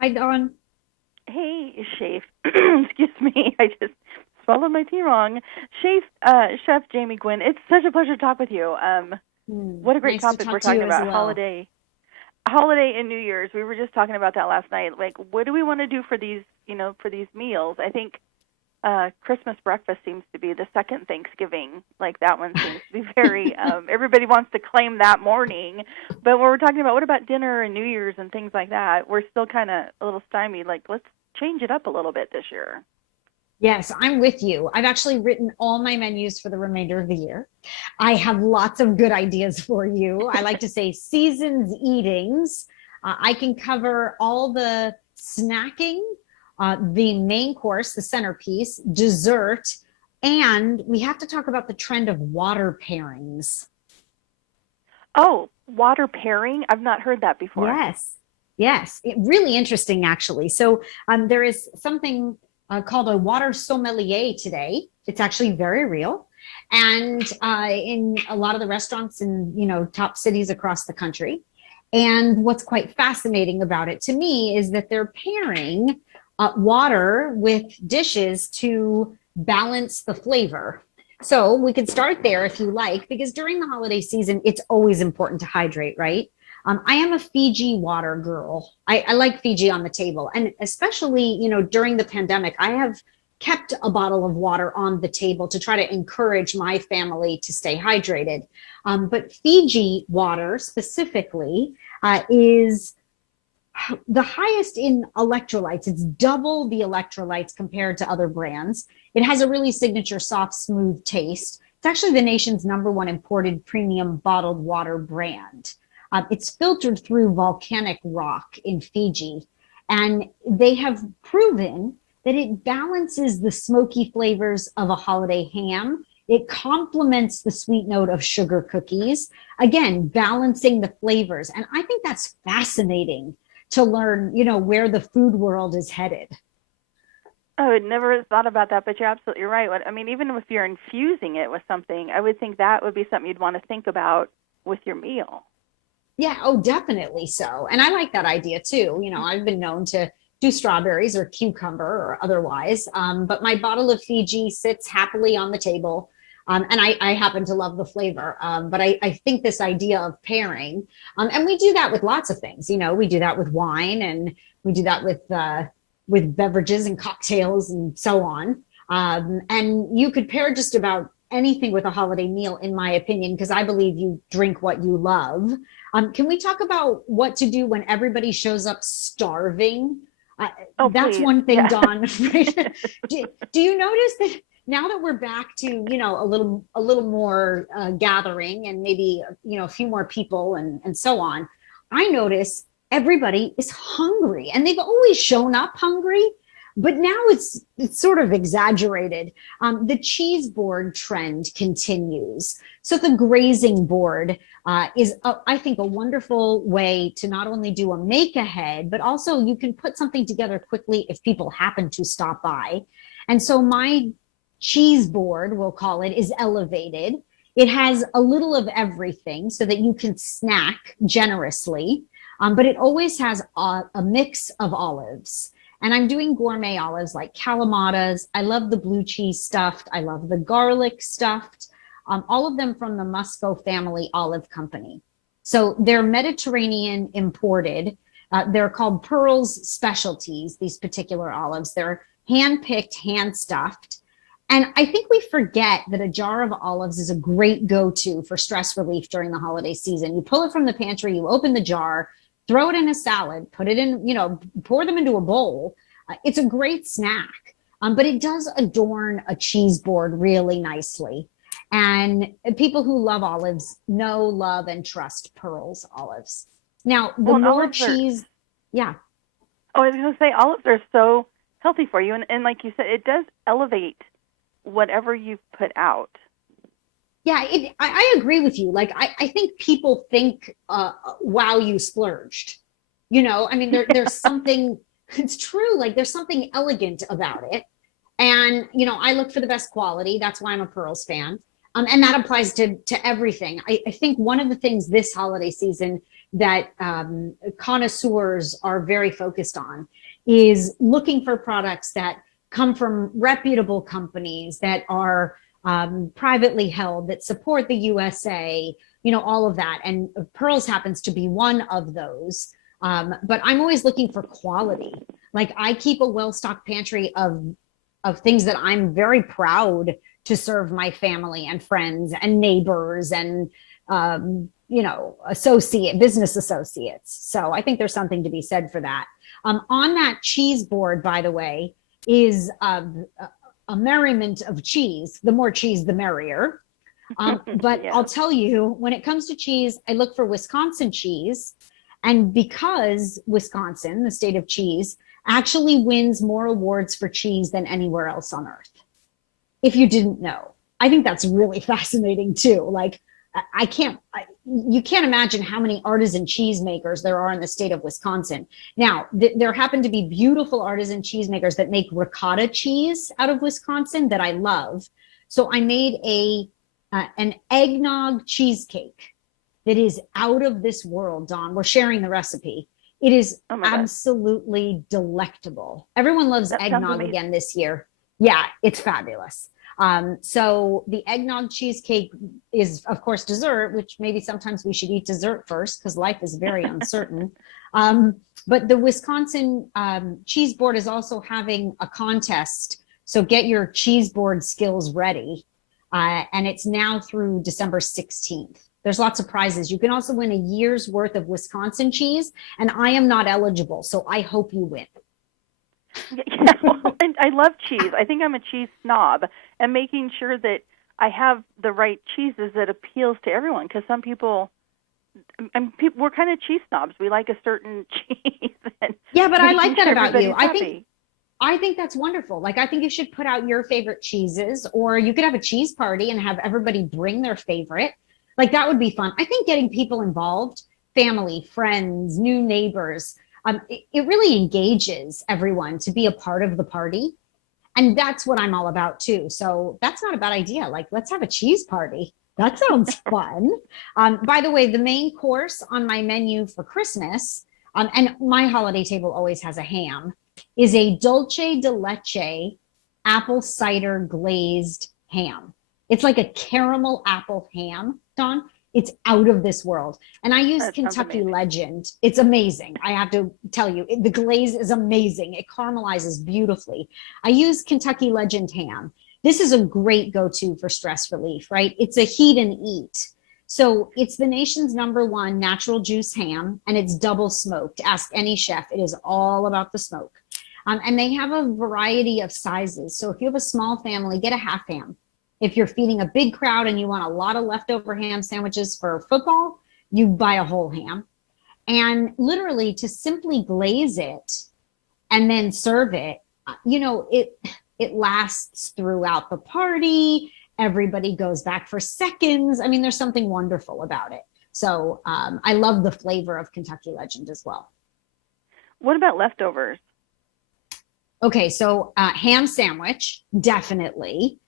Hi, Dawn. Hey, Chef. Excuse me, I just swallowed my tea wrong. Chef Jamie Gwen, it's such a pleasure to talk with you. What a great Nice to topic talk we're to you talking as about. well. Holiday and New Year's. We were just talking about that last night. Like, what do we want to do for these, for these meals? I think Christmas breakfast seems to be the second Thanksgiving. Like that one seems to be very. Everybody wants to claim that morning, but when we're talking about what about dinner and New Year's and things like that, we're still kind of a little stymied. Like, let's change it up a little bit this year. Yes, I'm with you. I've actually written all my menus for the remainder of the year. I have lots of good ideas for you. I like to say seasons eatings. I can cover all the snacking, the main course, the centerpiece, dessert, and we have to talk about the trend of water pairings. Oh, water pairing. I've not heard that before. Yes, yes, really interesting actually. So there is something called a water sommelier today. It's actually very real, and in a lot of the restaurants in top cities across the country. And what's quite fascinating about it to me is that they're pairing water with dishes to balance the flavor. So we could start there if you like, because during the holiday season, it's always important to hydrate, right? I am a Fiji water girl. I like Fiji on the table. And especially, during the pandemic, I have kept a bottle of water on the table to try to encourage my family to stay hydrated. But Fiji water specifically is the highest in electrolytes. It's double the electrolytes compared to other brands. It has a really signature soft, smooth taste. It's actually the nation's number one imported premium bottled water brand. It's filtered through volcanic rock in Fiji, and they have proven that it balances the smoky flavors of a holiday ham. It complements the sweet note of sugar cookies, again, balancing the flavors. And I think that's fascinating to learn, where the food world is headed. Oh, I'd never thought about that, but you're absolutely right. I mean, even if you're infusing it with something, I would think that would be something you'd want to think about with your meal. Yeah, oh, definitely so. And I like that idea too. I've been known to do strawberries or cucumber or otherwise, but my bottle of Fiji sits happily on the table. And I happen to love the flavor. But I think this idea of pairing, and we do that with lots of things. We do that with wine, and we do that with beverages and cocktails and so on. And you could pair just about anything with a holiday meal, in my opinion, because I believe you drink what you love. Can we talk about what to do when everybody shows up starving? Uh, Oh, that's please. one thing, Yeah. Dawn. Right? Do you notice that now that we're back to a little more gathering and maybe a few more people and so on? I notice everybody is hungry, and they've always shown up hungry, but now it's sort of exaggerated. The cheese board trend continues. So the grazing board is, I think, a wonderful way to not only do a make ahead, but also you can put something together quickly if people happen to stop by. And so my cheese board, we'll call it, is elevated. It has a little of everything so that you can snack generously, but it always has a mix of olives. And I'm doing gourmet olives like calamatas. I love the blue cheese stuffed. I love the garlic stuffed. All of them from the Musco family olive company. So they're Mediterranean imported. They're called Pearl's Specialties, these particular olives. They're hand picked, hand stuffed. And I think we forget that a jar of olives is a great go to for stress relief during the holiday season. You pull it from the pantry, you open the jar, throw it in a salad, put it in, pour them into a bowl. It's a great snack, but it does adorn a cheese board really nicely. And people who love olives know, love, and trust Pearl's olives. Now, the Well, and more olives are. cheese, yeah, Oh, I was going to say olives are so healthy for you, and like you said, it does elevate whatever you put out. yeah, I agree with you. Like, I think people think, wow, you splurged. I mean, there's something, it's true. Like, there's something elegant about it. And, I look for the best quality. That's why I'm a Pearls fan. And that applies to everything. I think one of the things this holiday season that connoisseurs are very focused on is looking for products that come from reputable companies that are privately held, that support the USA, all of that. And Pearls happens to be one of those. But I'm always looking for quality. Like I keep a well-stocked pantry of things that I'm very proud to serve my family and friends and neighbors and business associates. So I think there's something to be said for that. On that cheese board, by the way, is a merriment of cheese. The more cheese, the merrier. But Yeah. I'll tell you, when it comes to cheese, I look for Wisconsin cheese. And because Wisconsin, the state of cheese, actually wins more awards for cheese than anywhere else on earth. If you didn't know, I think that's really fascinating too. Like you can't imagine how many artisan cheesemakers there are in the state of Wisconsin. Now, there happen to be beautiful artisan cheesemakers that make ricotta cheese out of Wisconsin that I love. So I made an eggnog cheesecake that is out of this world, Dawn. We're sharing the recipe. It is absolutely delectable. Everyone loves eggnog again this year. Yeah, it's fabulous. So the eggnog cheesecake is, of course, dessert, which maybe sometimes we should eat dessert first because life is very uncertain. But the Wisconsin cheese board is also having a contest. So get your cheese board skills ready. And it's now through December 16th. There's lots of prizes. You can also win a year's worth of Wisconsin cheese, and I am not eligible, so I hope you win. Yeah, well, and I love cheese. I think I'm a cheese snob, and making sure that I have the right cheeses that appeals to everyone, because some people, we're kind of cheese snobs. We like a certain cheese. Yeah, but I like that about you. I think that's wonderful. Like, I think you should put out your favorite cheeses, or you could have a cheese party and have everybody bring their favorite. Like, that would be fun. I think getting people involved, family, friends, new neighbors, it really engages everyone to be a part of the party. And that's what I'm all about too. So that's not a bad idea. Like, let's have a cheese party. That sounds fun. By the way, the main course on my menu for Christmas, and my holiday table always has a ham, is a Dolce de Leche apple cider glazed ham. It's like a caramel apple ham, Dawn. It's out of this world. And I use Kentucky Legend. It's amazing. I have to tell you, the glaze is amazing. It caramelizes beautifully. I use Kentucky Legend ham. This is a great go-to for stress relief, right? It's a heat and eat. So it's the nation's #1 natural juice ham, and it's double smoked. Ask any chef. It is all about the smoke. And they have a variety of sizes. So if you have a small family, get a half ham. If you're feeding a big crowd and you want a lot of leftover ham sandwiches for football, you buy a whole ham. And literally, to simply glaze it and then serve it, it lasts throughout the party. Everybody goes back for seconds. I mean, there's something wonderful about it. So I love the flavor of Kentucky Legend as well. What about leftovers? Okay, so ham sandwich, definitely.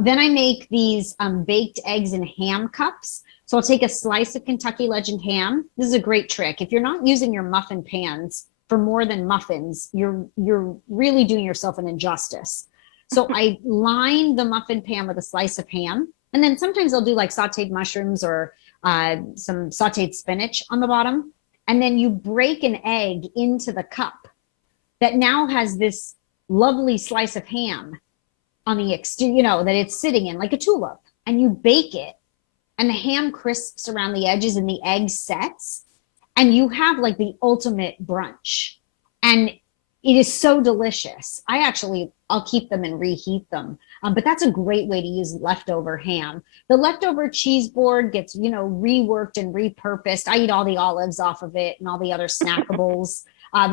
Then I make these baked eggs and ham cups. So I'll take a slice of Kentucky Legend ham. This is a great trick. If you're not using your muffin pans for more than muffins, you're really doing yourself an injustice. So I line the muffin pan with a slice of ham. And then sometimes I'll do like sauteed mushrooms or some sauteed spinach on the bottom. And then you break an egg into the cup that now has this lovely slice of ham on the exterior, that it's sitting in like a tulip, and you bake it, and the ham crisps around the edges and the egg sets, and you have like the ultimate brunch. And it is so delicious. I'll keep them and reheat them. But that's a great way to use leftover ham. The leftover cheese board gets, reworked and repurposed. I eat all the olives off of it and all the other snackables.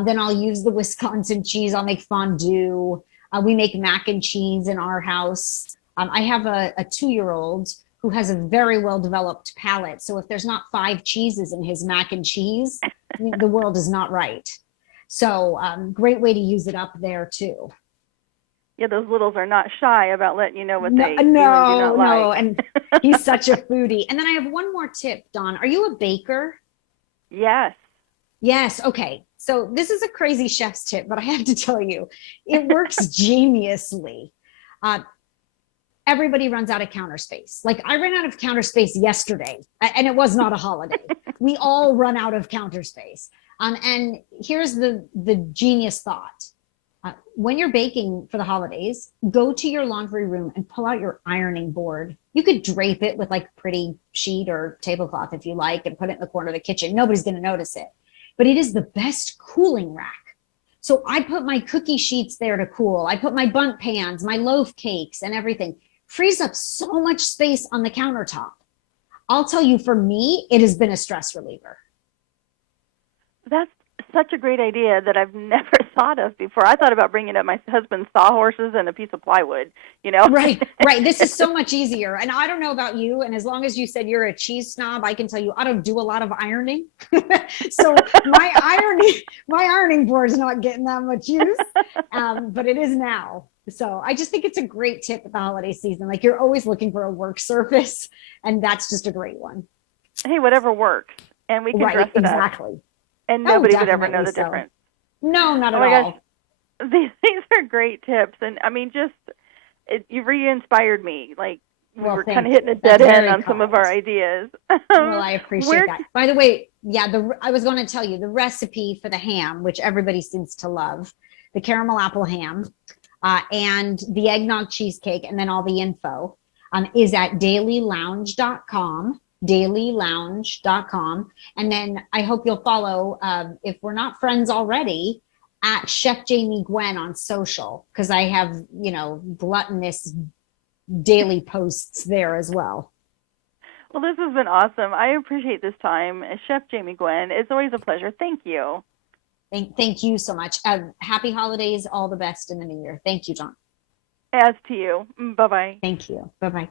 Then I'll use the Wisconsin cheese. I'll make fondue. We make mac and cheese in our house. I have a 2-year-old who has a very well-developed palate. So if there's not 5 cheeses in his mac and cheese, the world is not right. So great way to use it up there too. Yeah, those littles are not shy about letting you know what No, they do and do not no. like. And he's such a foodie. And then I have one more tip, Dawn. Are you a baker? Yes. Yes. Okay. So this is a crazy chef's tip, but I have to tell you, it works geniusly. Uh, Everybody runs out of counter space. Like I ran out of counter space yesterday, and it was not a holiday. We all run out of counter space. And here's the genius thought. When you're baking for the holidays, go to your laundry room and pull out your ironing board. You could drape it with like pretty sheet or tablecloth if you like and put it in the corner of the kitchen. Nobody's going to notice it. But it is the best cooling rack. So I put my cookie sheets there to cool. I put my bundt pans, my loaf cakes, and everything. Frees up so much space on the countertop. I'll tell you, for me, it has been a stress reliever. That's such a great idea that I've never thought of before. I thought about bringing up my husband's sawhorses and a piece of plywood, you know? Right, right. This is so much easier. And I don't know about you. And as long as you said you're a cheese snob, I can tell you I don't do a lot of ironing. So my ironing board is not getting that much use, but it is now. So I just think it's a great tip at the holiday season. Like you're always looking for a work surface, and that's just a great one. Hey, whatever works. And we can dress it exactly. up. And nobody would ever know the difference. No, not at all. Gosh. These are great tips. And I mean, you re-inspired me. Like we were kind of hitting a dead end on some of our ideas. Well, I appreciate that. By the way, yeah, I was going to tell you the recipe for the ham, which everybody seems to love, the caramel apple ham, and the eggnog cheesecake, and then all the info is at dailylounge.com. dailylounge.com. And then I hope you'll follow, if we're not friends already, at Chef Jamie Gwen on social, because I have, gluttonous daily posts there as well. Well, this has been awesome. I appreciate this time. Chef Jamie Gwen, it's always a pleasure. Thank you. Thank you so much. Happy holidays. All the best in the new year. Thank you, John. As to you. Bye-bye. Thank you. Bye-bye.